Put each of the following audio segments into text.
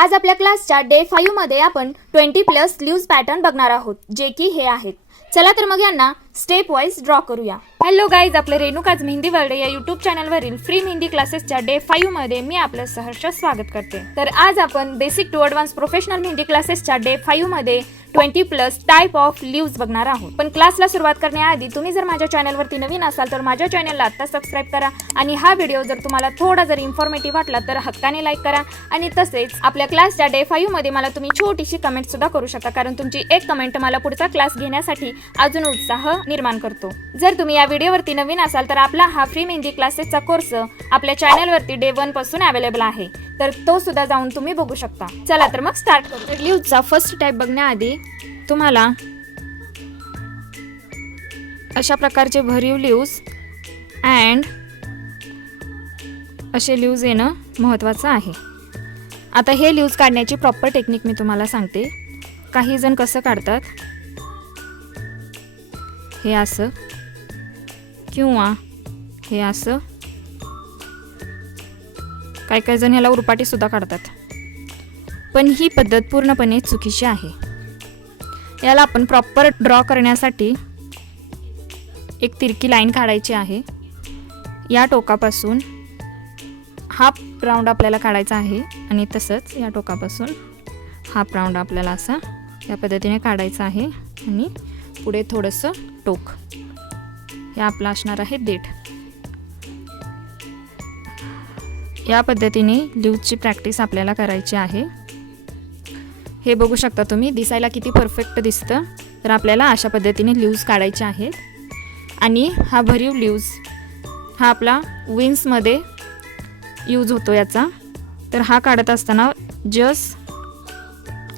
आज आपल्या क्लासच्या डे 5 मध्ये आपण 20+ लीव्ज पॅटर्न बघणार आहोत, जे की हे आहेत. चला तर मग यांना स्टेप वाइज ड्रॉ करूया. हॅलो गाईज, आपले रेणुकाज मेहंदी वर्ल्ड या यूट्यूब चॅनलवरील फ्री मेहंदी क्लासेसच्या डे 5 मध्ये मी आपलं सहर्ष स्वागत करते. तर आज आपण basic to advance professional mehndi क्लासेसच्या डे 5 मध्ये 20+ टाइप ऑफ लीव्ज बघणार आहोत. पण क्लासला सुरुवात करण्याआधी तुम्ही जर माझ्या चॅनलवरती नवीन असाल तर माझ्या चॅनलला आता सबस्क्राइब करा आणि हा व्हिडिओ जर तुम्हाला थोडा जर इन्फॉर्मेटिव्ह वाटला तर हक्काने लाईक करा. आणि तसेच आपल्या क्लासच्या डे 5 मध्ये मला तुम्ही छोटीशी कमेंट सुद्धा करू शकता, कारण तुमची एक कमेंट मला पुढचा क्लास घेण्यासाठी अजून उत्साह निर्माण करतो. जर तुम्ही या व्हिडिओवरती नवीन असाल तर आपला हा फ्री मेहंदी क्लासेसचा कोर्स आपल्या चॅनलवरती डे 1 पासून अवेलेबल आहे, तर तो सुद्धा जाऊन तुम्ही बघू शकता. चला तर मग स्टार्ट करू. लीव्जचा फर्स्ट टाइप बघण्याआधी तुम्हाला अशा प्रकारचे भरीव लीव्ज अँड असे लीव्ज येणं महत्त्वाचं आहे. आता हे लीव्ज काढण्याची प्रॉपर टेक्निक मी तुम्हाला सांगते. काही जण कसं काढतात, हे असं किंवा हे असं, काही जण ह्याला उरपाटी सुद्धा काढतात, पण ही पद्धत पूर्णपणे चुकीची आहे. याला आपण प्रॉपर ड्रॉ करण्यासाठी एक तिरकी लाईन काढायची आहे. या टोकापासून हाफ राऊंड आपल्याला काढायचा आहे आणि तसंच या टोकापासून हाफ राऊंड आपल्याला असा या पद्धतीने काढायचा आहे आणि पुढे थोडंसं टोक. हे आपलं असणार आहे देठ. या पद्धतीने लीव्जची प्रॅक्टिस आपल्याला करायची आहे. हे बघू शकता तुम्ही, दिसायला किती परफेक्ट दिसतं. तर आपल्याला अशा पद्धतीने लीव्ज काढायचे आहेत. आणि हा भरीव लीव्ज हा आपला विंग्समध्ये यूज होतो याचा. तर हा काढत असताना जस्ट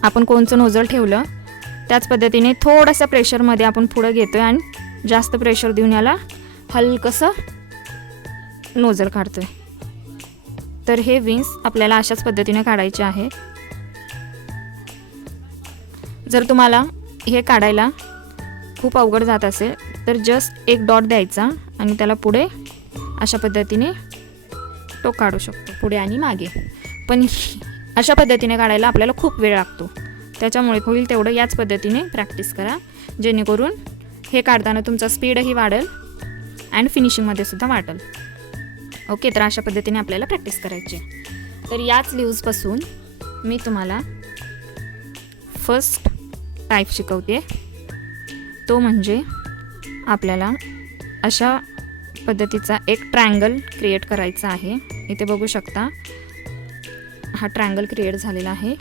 आपण कोणचं नोझल ठेवलं त्याच पद्धतीने थोडंसं प्रेशरमध्ये आपण पुढं घेतो आहे आणि जास्त प्रेशर देऊन याला हलकंसं नोझल काढतोय. तर हे विंग्स आपल्याला अशाच पद्धतीने काढायचे आहे. जर तुम्हाला हे काढायला खूप अवघड जात असेल तर जस्ट एक डॉट द्यायचा आणि त्याला पुढे अशा पद्धतीने तो काढू शकतो, पुढे आणि मागे. पण अशा पद्धतीने काढायला आपल्याला खूप वेळ लागतो. त्याच्यामुळे होईल तेवढं याच पद्धतीने प्रॅक्टिस करा, जेणेकरून हे काढताना तुमचा स्पीडही वाढेल अँड फिनिशिंगमध्ये सुद्धा वाढेल. ओके, तर अशा पद्धतीने आपल्याला प्रॅक्टिस करायची. तर याच लीव्जपासून मी तुम्हाला फर्स्ट टाईप शिकवते. तो म्हणजे आपल्याला अशा पद्धतीचा एक ट्रायंगल क्रिएट करायचा आहे. इथे बघू शकता हा ट्रायंगल क्रिएट झालेला आहे.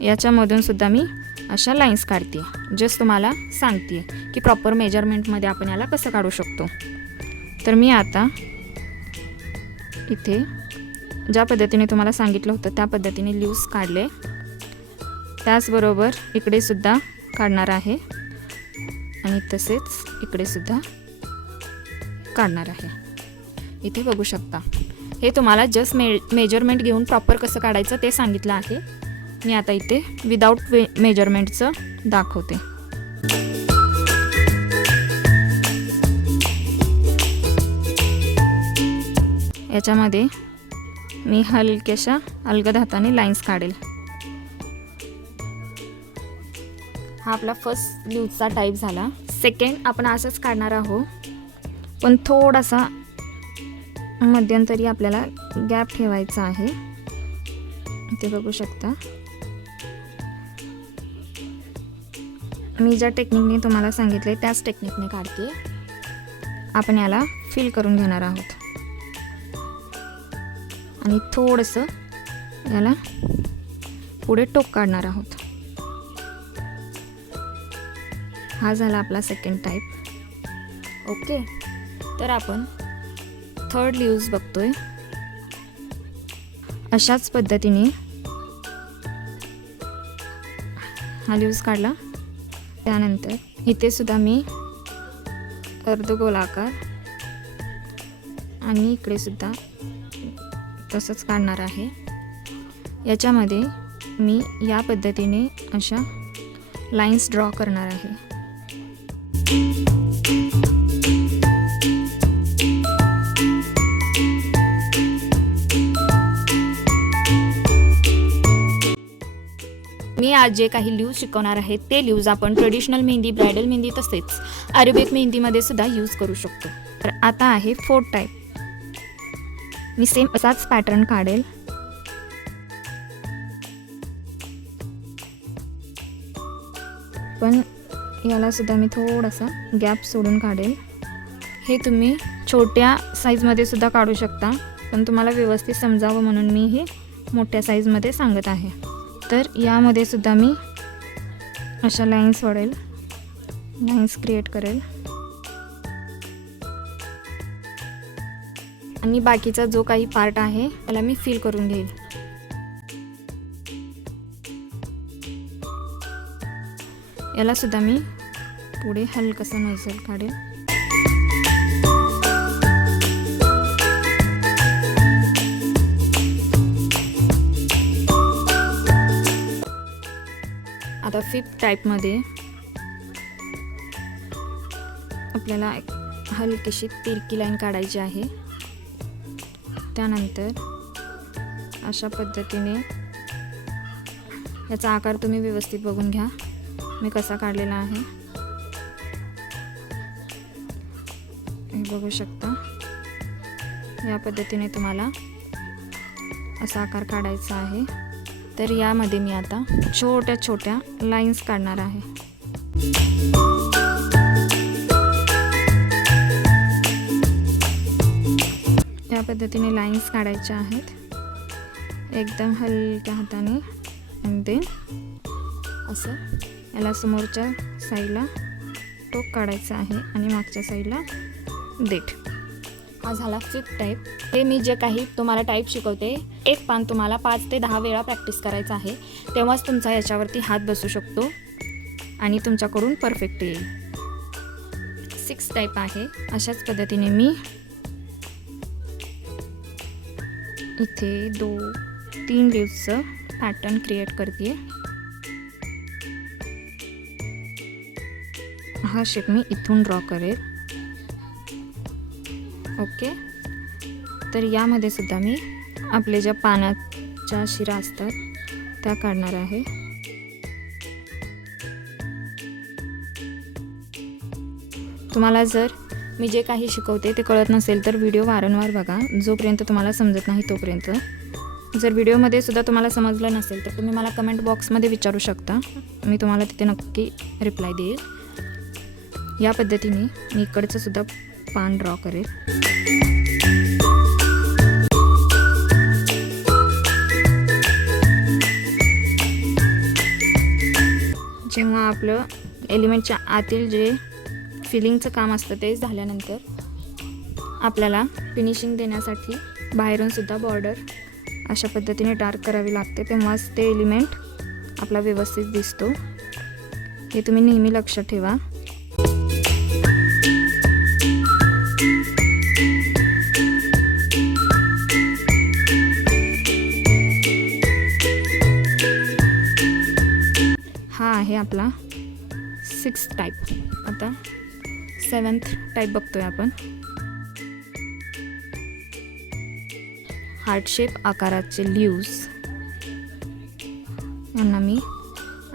याच्यामधून सुद्धा मी अशा लाईन्स काढते. जस्ट तुम्हाला सांगते की प्रॉपर मेजरमेंटमध्ये आपण याला कसं काढू शकतो. तर मी आता इथे ज्या पद्धतीने तुम्हाला सांगितलं होतं त्या पद्धतीने लीव्ज काढले. त्याचबरोबर इकडे सुद्धा काढणार आहे आणि तसेच इकडे सुद्धा काढणार आहे. इथे बघू शकता. हे तुम्हाला जस्ट मेजरमेंट घेऊन प्रॉपर कसं काढायचं ते सांगितलं आहे. मी आता इथे विदाऊट मेजरमेंटचं दाखवते. याच्यामध्ये मी हलक्याशा अलगद हाताने लाईन्स काढेल. हा आपला फर्स्ट लीव्जचा टाईप झाला. सेकंड आपण असंच काढणार आहोत, पण थोडासा मध्यंतरी आपल्याला गॅप ठेवायचा आहे. ते बघू शकता. मी ज्या टेक्निकने तुम्हाला सांगितले त्याच टेक्निकने काढते. आपण याला फिल करून घेणार आहोत आणि थोडंसं याला पुढे टोक काढणार आहोत. हा झाला आपला सेकंड टाईप. ओके, तर आपण थर्ड लीव्ज बघतोय. अशाच पद्धतीने हा लीव्ज काढला. त्यानंतर इथे सुद्धा मी अर्धगोलाकार आणि इकडे सुद्धा तसंच काढणार आहे. याच्यामध्ये मी या पद्धतीने अशा लाईन्स ड्रॉ करणार आहे. मी आज जे काही ल्यूज शिकवणार आहे ते ल्यूज आपण ट्रेडिशनल मेहंदी, ब्रायडल मेहंदी तसेच अरेबिक मेहंदीमध्ये सुद्धा यूज करू शकतो. तर आता आहे 4th टाईप. मी सेम असाच पॅटर्न काढेल. पण याला सुद्धा मी थोडासा गॅप सोडून काढेल. हे तुम्ही छोट्या साईजमध्ये सुद्धा काढू शकता, पण तुम्हाला व्यवस्थित समजावं म्हणून मी हे मोठ्या साईजमध्ये सांगत आहे. तर यामध्ये सुद्धा मी अशा लाईन्स वडेल, लाईन्स क्रिएट करेल आणि बाकीचा जो काही पार्ट आहे त्याला मी फिल करून घेईल. याला सुद्धा मी पुढे हलकसं नजर काढेल. आता 5th टाईपमध्ये आपल्याला एक हलकीशी तिरकी लाईन काढायची आहे. त्यानंतर अशा पद्धतीने याचा आकार तुम्ही व्यवस्थित बघून घ्या मी कसा काढलेला आहे. हे बघू शकता. या पद्धतीने तुम्हाला असा आकार काढायचा आहे. तर यामध्ये मी आता छोट्या छोट्या लाईन्स काढणार आहे. या पद्धतीने लाईन्स काढायच्या आहेत एकदम हलक्या हाताने. आणि ते असं याला समोरच्या साईडला टोक काढायचं आहे आणि मागच्या साईडला देठ. हा झाला 5th टाईप. हे मी जे काही तुम्हाला टाईप शिकवते एक पान तुम्हाला 5 ते 10 वेळा प्रॅक्टिस करायचं आहे, तेव्हाच तुमचा याच्यावरती हात बसू शकतो आणि तुमच्याकडून परफेक्ट येईल. 6th टाईप आहे. अशाच पद्धतीने मी इथे 2-3 लीव्सचं पॅटर्न क्रिएट करते. हा शेप मी इथून ड्रॉ करेल. ओके. तर यामध्ये सुद्धा मी आपले ज्या पानाच्या शिरा असतात त्या काढणार आहे. तुम्हाला जर मी जे काही शिकवते ते कळत नसेल तर व्हिडिओ वारंवार बघा, जोपर्यंत तुम्हाला समजत नाही तोपर्यंत. जर व्हिडिओमध्ये सुद्धा तुम्हाला समजलं नसेल तर तुम्ही मला कमेंट बॉक्समध्ये विचारू शकता, मी तुम्हाला तिथे नक्की रिप्लाय देईल. या पद्धतीने मी इकडचं सुद्धा पान ड्रॉ करेल. जेव्हा आपलं एलिमेंटच्या आतील जे फिलिंगचं काम असतं ते झाल्यानंतर आपल्याला फिनिशिंग देण्यासाठी बाहेरून सुद्धा बॉर्डर अशा पद्धतीने डार्क करावी लागते, तेव्हाच ते एलिमेंट आपला व्यवस्थित दिसतो. हे तुम्ही नेहमी लक्षात ठेवा. हा आहे आपला 6th टाईप. आता 7th टाईप बघतोय आपण. हार्ट शेप आकाराचे लीव्स यांना मी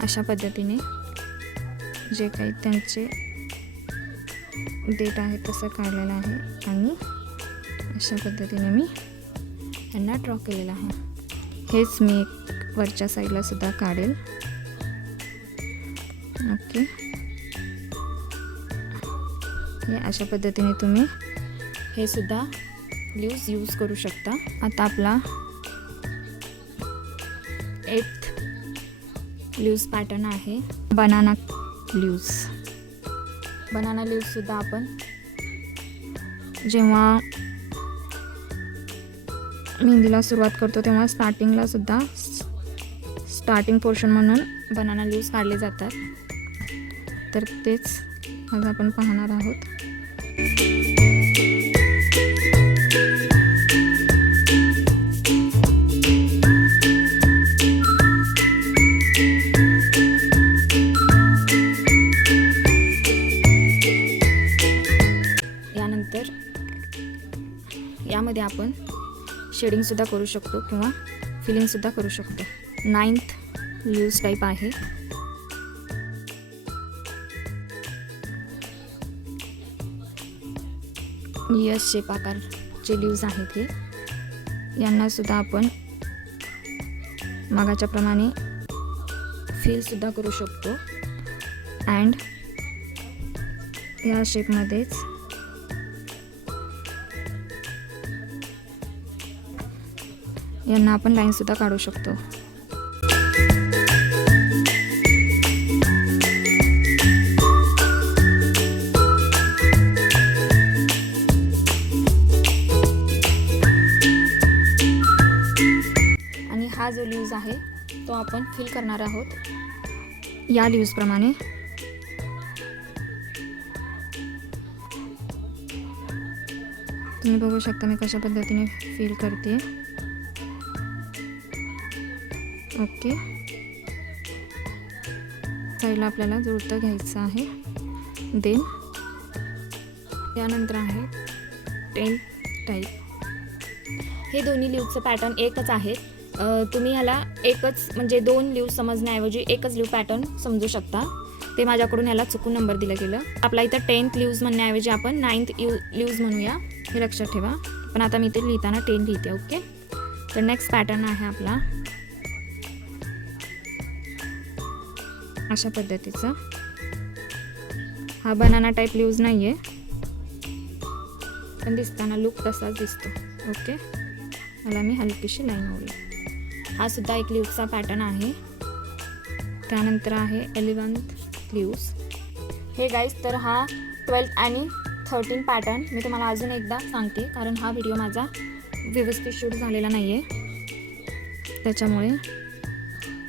अशा पद्धतीने जे काही त्यांचे डेट आहे तसं काढलेलं आहे आणि अशा पद्धतीने मी यांना ड्रॉ केलेलं आहे. हेच मी एक वरच्या साईडला सुद्धा काढेल. ओके. हे अशा पद्धतीने तुम्ही हे सुद्धा लीव्स यूज करू शकता. आता आपला 8th लीव्स पॅटर्न आहे बनाना लीव्स. बनाना लीव्स सुद्धा आपण जेव्हा मेहंदीला सुरुवात करतो तेव्हा स्टार्टिंगला सुद्धा स्टार्टिंग पोर्शन म्हणून बनाना लीव्स काढले जातात. तर तेच आज आपण पाहणार आहोत. यानंतर यामध्ये आपण शेडिंग सुद्धा करू शकतो किंवा फिलिंग सुद्धा करू शकतो. 9th ल्यूज टाईप आहे. यस शेप आकारचे ल्यूज आहेत हे. यांना सुद्धा आपण मागाच्या प्रमाणे फिल सुद्धा करू शकतो. अँड या शेपमध्येच यांना आपण लाईन सुद्धा काढू शकतो. आणि हा जो ल्यूज आहे तो आपण फिल करणार आहोत या ल्यूज प्रमाणे. तुम्ही बघू शकता मी कशा पद्धतीने फिल करते. ओके, साईडला आपल्याला जुळतं घ्यायचं आहे. देन त्यानंतर आहे 10 टाईप. हे दोन्ही ल्यूजचं पॅटर्न एकच आहे. तुम्ही ह्याला एकच म्हणजे 2 ल्यूज समजण्याऐवजी एकच ल्यूज पॅटर्न समजू शकता. ते माझ्याकडून याला चुकून नंबर दिला गेलं. आपला इथं 10th ल्यूज म्हणण्याऐवजी आपण 9th ल्यूज म्हणूया, हे लक्षात ठेवा. पण आता मी ते लिहिताना 10 लिहिते. ओके, तर नेक्स्ट पॅटर्न आहे आपला अशा पद्धतीचा. हा बनाना टाईप ल्यूज नाही आहे, पण दिसताना लुक तसाच दिसतो. ओके, मला मी हलकीशी लाईन ओढली. हा सुद्धा एक ल्यूजचा पॅटर्न आहे. त्यानंतर आहे 11th ल्यूज. हे गाईज, तर हा 12th आणि 13 पॅटर्न मी तुम्हाला अजून एकदा सांगते, कारण हा व्हिडिओ माझा व्यवस्थित शूट झालेला नाही आहे, त्याच्यामुळे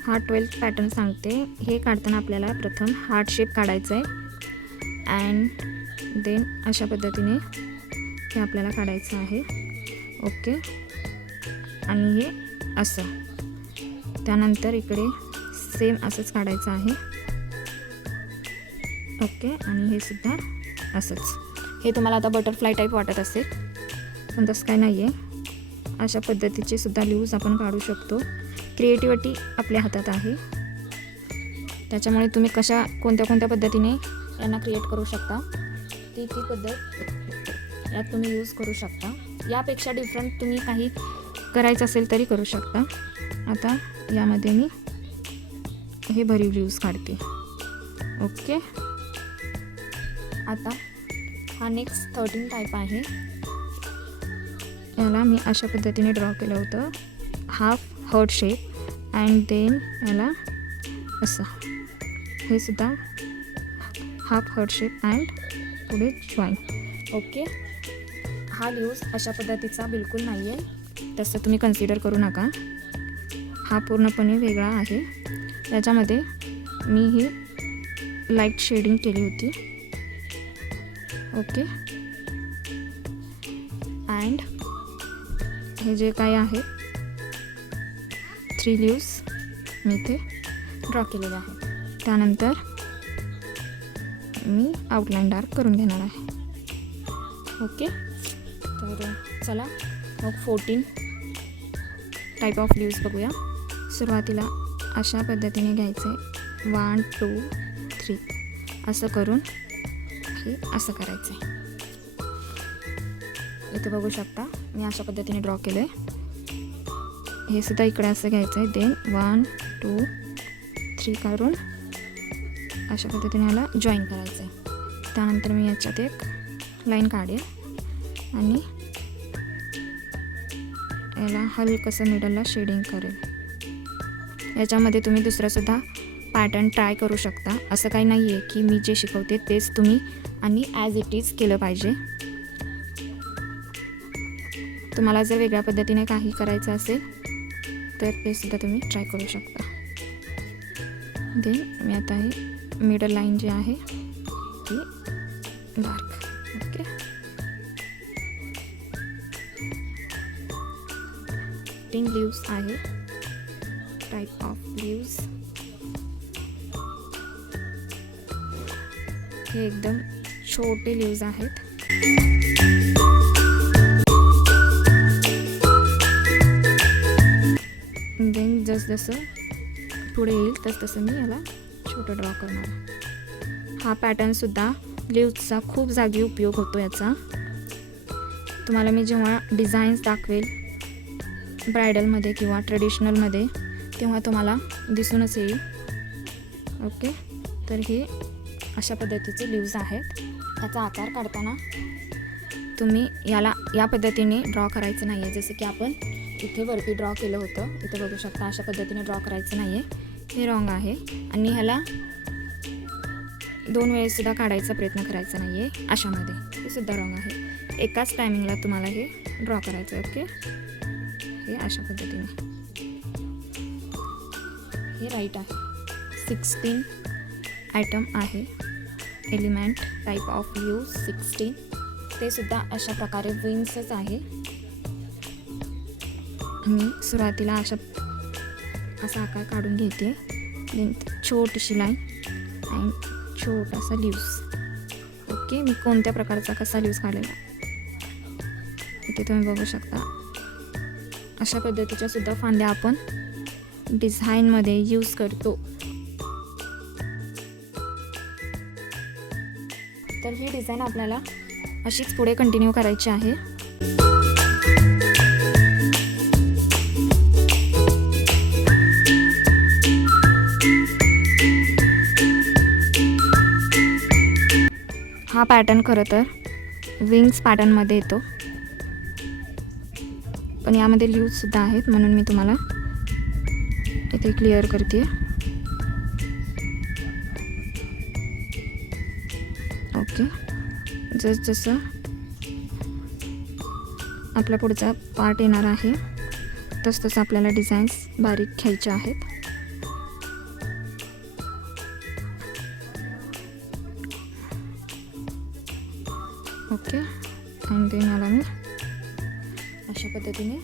हा 12th पॅटर्न सांगते. हे काढताना आपल्याला प्रथम हार्ट शेप काढायचं आहे अँड देन अशा पद्धतीने हे आपल्याला काढायचं आहे. ओके, आणि हे असं. त्यानंतर इकडे सेम असंच काढायचं आहे. ओके, आणि हे सुद्धा असंच. हे तुम्हाला आता बटरफ्लाय टाईप वाटत असेल, पण तसं काय नाही आहे. अशा पद्धतीचे सुद्धा ल्यूज आपण काढू शकतो. क्रिएटिव्हिटी आपल्या हातात आहे, त्याच्यामुळे तुम्ही कोणत्या पद्धतीने यांना क्रिएट करू शकता, ती पद्धत यात तुम्ही यूज करू शकता. यापेक्षा डिफरंट तुम्ही काही करायचं असेल तरी करू शकता. आता यामध्ये मी हे भरीव ल्यूज काढते. ओके, आता हा नेक्स्ट 13 टाईप आहे. याला मी अशा पद्धतीने ड्रॉ केलं होतं, half heart shape and then याला असं. हे सुद्धा हाफ हार्ट शेप अँड पुढे जॉईन. ओके, हा ल्यूज अशा पद्धतीचा बिलकुल नाही आहे, तसं तुम्ही कन्सिडर करू नका. हा पूर्णपणे वेगळा आहे. याच्यामध्ये मी ही लाईट शेडिंग केली होती. ओके, अँड हे जे काय आहे 3 ल्यूज मी इथे ड्रॉ केलेले आहे. त्यानंतर मी आउटलाईन डार्क करून घेणार आहे. ओके, तर चला मग 14 टाईप ऑफ ल्यूज बघूया. सुरुवातीला अशा पद्धतीने घ्यायचे 1 2 3 असं करून हे असं करायचं आहे. इथे बघू शकता मी अशा पद्धतीने ड्रॉ केलं आहे. हे सुद्धा इकडे असं घ्यायचं आहे. देन 1 2 3 करून अशा पद्धतीने याला जॉईन करायचं आहे. त्यानंतर मी याच्यात एक लाईन काढेल आणि याला हलकसं मिडलला शेडिंग करेल. याच्यामध्ये तुम्ही दुसरंसुद्धा पॅटर्न ट्राय करू शकता. असं काही नाही आहे की मी जे शिकवते तेच तुम्ही आणि ॲज इट इज केलं पाहिजे. तुम्हाला जर वेगळ्या पद्धतीने काही करायचं असेल तर ते सुद्धा तुम्ही ट्राय करू शकता. देन मी आता हे मिडल लाईन जी आहे ती डार्क. ओके, पिंक लीव्स आहे टाईप ऑफ लीव्स. हे एकदम छोटे लीव्स आहेत. देन जसं पुढे येईल तसं मी याला छोटं ड्रॉ करणार आहे. हा पॅटर्नसुद्धा लीव्सचा खूप जागी उपयोग होतो याचा. तुम्हाला मी जेव्हा डिझाईन्स दाखवेल ब्रायडलमध्ये किंवा ट्रेडिशनलमध्ये तेव्हा तुम्हाला दिसूनच येईल. ओके, तर हे अशा पद्धतीचे लीव्स आहेत. याचा आकार काढताना तुम्ही या पद्धतीने ड्रॉ करायचं नाही आहे. जसं की आपण इथे वरती ड्रॉ केलं होतं, इथे बघू शकता. अशा पद्धतीने ड्रॉ करायचं नाही आहे, हे रॉंग आहे. आणि ह्याला 2 वेळेसुद्धा काढायचा प्रयत्न करायचा नाही आहे अशामध्ये, हे सुद्धा रॉंग आहे. एकाच टायमिंगला तुम्हाला हे ड्रॉ करायचं आहे. ओके, हे अशा पद्धतीने हे राईट आहे. 16 आयटम आहे, एलिमेंट टाईप ऑफ लीव 16. ते सुद्धा अशा प्रकारे विंग्सच आहे. मी सुरुवातीला असा आकार काढून घेते, देन छोटीशी लाईन आणि छोटासा लीव्स. ओके, मी कोणत्या प्रकारचा कसा लीव्स काढलेला इथे तुम्ही बघू शकता. अशा पद्धतीच्या सुद्धा फांद्या आपण डिझाईनमध्ये यूज करतो. तर ही डिझाईन आपल्याला अशीच पुढे कंटिन्यू करायची आहे. हा पॅटर्न खरं तर विंग्स पॅटर्नमध्ये येतो, पण यामध्ये लीव्ससुद्धा आहेत म्हणून मी तुम्हाला इथे क्लिअर करते. ओके, जसं आपला पुढचा पार्ट येणार आहे तसं आपल्याला डिझाईन्स बारीक घ्यायच्या आहेत. ओके, आणि ते मला मी अशा पद्धतीने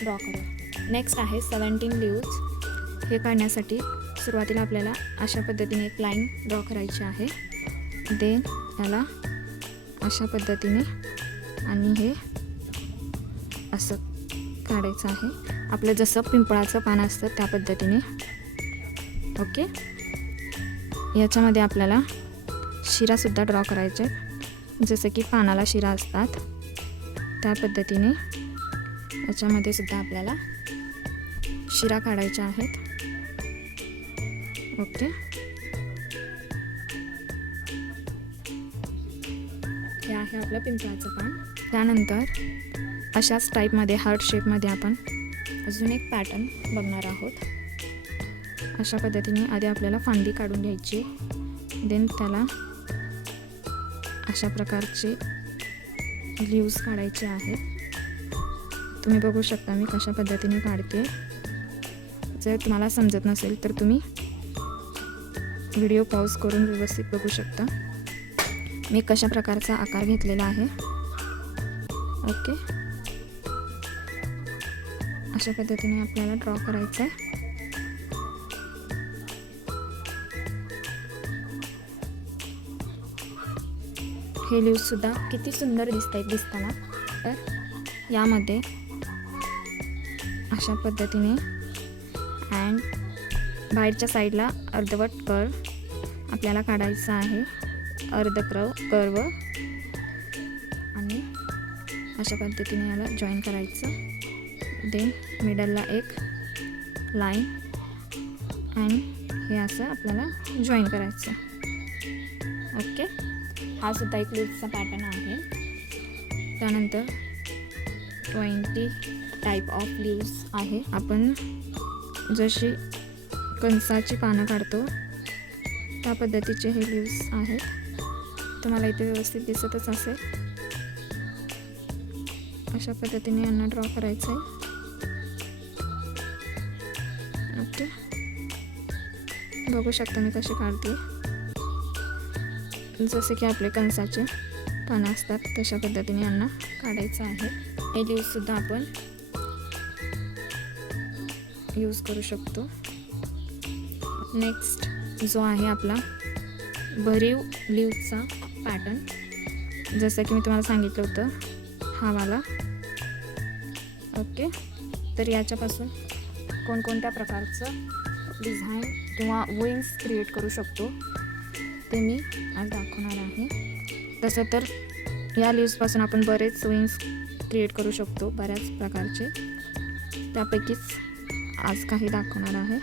ड्रॉ करेल. नेक्स्ट आहे 17 लीव्स. हे काढण्यासाठी सुरुवातीला आपल्याला अशा पद्धतीने एक लाईन ड्रॉ करायची आहे. देन याला अशा पद्धतीने आणि हे असं काढायचं आहे. आपलं जसं पिंपळाचं पान असतं त्या पद्धतीने. ओके, याच्यामध्ये आपल्याला शिरासुद्धा ड्रॉ करायचे, जसं की पानाला शिरा असतात त्या पद्धतीने याच्यामध्ये सुद्धा आपल्याला शिरा काढायच्या आहेत. ओके, हे आहे आपलं पिंपळाचं पान. त्यानंतर अशाच टाईपमध्ये हार्ट शेपमध्ये आपण अजून एक पॅटर्न बघणार आहोत. अशा पद्धतीने आधी आपल्याला फांदी काढून घ्यायची, देन त्याला अशा प्रकारचे लीव्स काढायचे आहेत. तुम्ही बघू शकता मी कशा पद्धतीने काढते. जर तुम्हाला समजत नसेल तर तुम्ही व्हिडिओ पॉज करून व्यवस्थित बघू शकता मी कशा प्रकारचा आकार घेतलेला आहे. ओके, अशा पद्धतीने आपल्याला ड्रॉ करायचं आहे. हे लीव्ससुद्धा किती सुंदर दिसत आहेत दिसताना. तर यामध्ये अशा पद्धतीने अँड बाहेरच्या साईडला अर्धवट कर्व आपल्याला काढायचा आहे, अर्ध कर्व, आणि अशा पद्धतीने याला जॉईन करायचं. देन मिडलला एक लाईन आणि हे असं आपल्याला जॉईन करायचं. ओके, हा सुद्धा एक लीव्सचा पॅटर्न आहे. त्यानंतर 20 टाईप ऑफ लीव्स आहे. आपण जशी कणसाची पानं काढतो त्या पद्धतीचे हे लीव्स आहेत. तुम्हाला इथे व्यवस्थित दिसतच असेल. अशा पद्धतीने यांना ड्रॉ करायचं आहे. ओके, बघू शकता मी कसे काढते. जसे की आपले कणसाचे पानं असतात तशा पद्धतीने यांना काढायचं आहे. हे लीव्ससुद्धा आपण यूज करू शकतो. नेक्स्ट जो आहे आपला भरीव लीव्सचा पॅटर्न, जसं की मी तुम्हाला सांगितलं होतं हा वाला. ओके, तर याच्यापासून कोणकोणत्या प्रकारचं डिझाईन किंवा विंग्स क्रिएट करू शकतो ते मी आज दाखवणार आहे. तसं तर या लीव्सपासून आपण बरेच विंग्स क्रिएट करू शकतो, बऱ्याच प्रकारचे. त्यापैकीच आज काही दाखवणार आहे.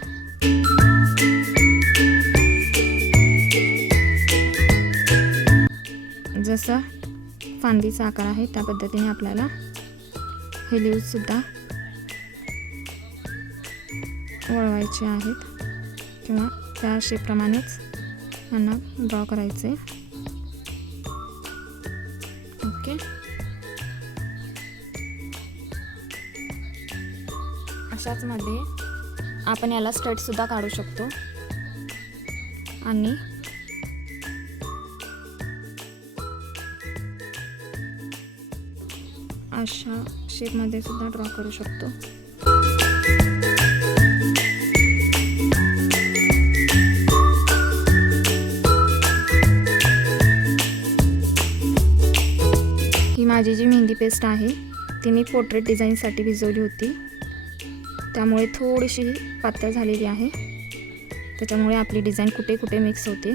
जसं फांदीचा आकार आहे त्या पद्धतीने आपल्याला हे लीव्ससुद्धा वळवायचे आहेत किंवा त्या शेपप्रमाणेच यांना ड्रॉ करायचे. ओके, अशाच मध्ये आपण याला स्टडसुद्धा काढू शकतो आणि अशा शेपमध्ये सुद्धा ड्रॉ करू शकतो. ही माझी जी मेहंदी पेस्ट आहे ती मी पोर्ट्रेट डिझाईनसाठी भिजवली होती, त्यामुळे थोडीशी पातळ झालेली आहे. त्याच्यामुळे आपली डिझाईन कुठे कुठे मिक्स होते.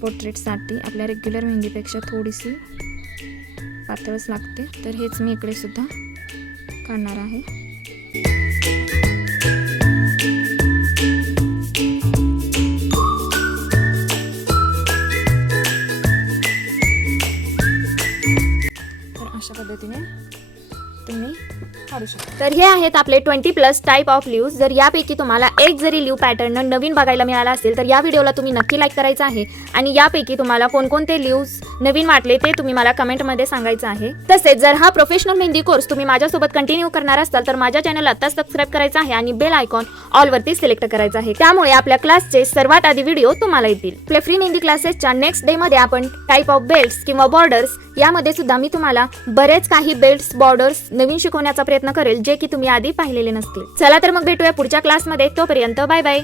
पोर्ट्रेटसाठी आपल्या रेग्युलर मेहंदीपेक्षा थोडीशी पातळच लागते. तर हेच मी इकडे सुद्धा काढणार आहे. तर अशा पद्धतीने तुम्ही काढू शकता. तर हे आहेत आपले 20+ टाईप ऑफ लीव्स. जर यापैकी तुम्हाला एक जरी लीव पॅटर्न नवीन बघायला मिळाला असेल तर या व्हिडिओला तुम्ही नक्की लाईक करायचं आहे आणि यापैकी तुम्हाला कोणकोणते लीव्स नवीन वाटले ते तुम्ही मला कमेंटमध्ये सांगायचं आहे. तसेच जर हा प्रोफेशनल मेहंदी कोर्स तुम्ही माझ्यासोबत कंटिन्यू करणार असाल तर माझ्या चॅनलला आत्ताच सबस्क्राईब करायचं आहे आणि बेल आयकॉन ऑल वरती सिलेक्ट करायचं आहे. त्यामुळे आपल्या क्लासचे सर्वात आधी व्हिडिओ तुम्हाला येतील. आपल्या फ्री मेहंदी क्लासेसच्या नेक्स्ट डे मध्ये आपण टाईप ऑफ बेल्ट्स किंवा बॉर्डर्स यामध्ये सुद्धा मी तुम्हाला बरेच काही बेल्ट्स बॉर्डर्स नवीन शिकवण्याचा प्रयत्न करेल जे की तुम्ही आधी पाहिलेले नसतील. चला तर मग भेटूया पुढच्या क्लासमध्ये. तोपर्यंत बाय बाय.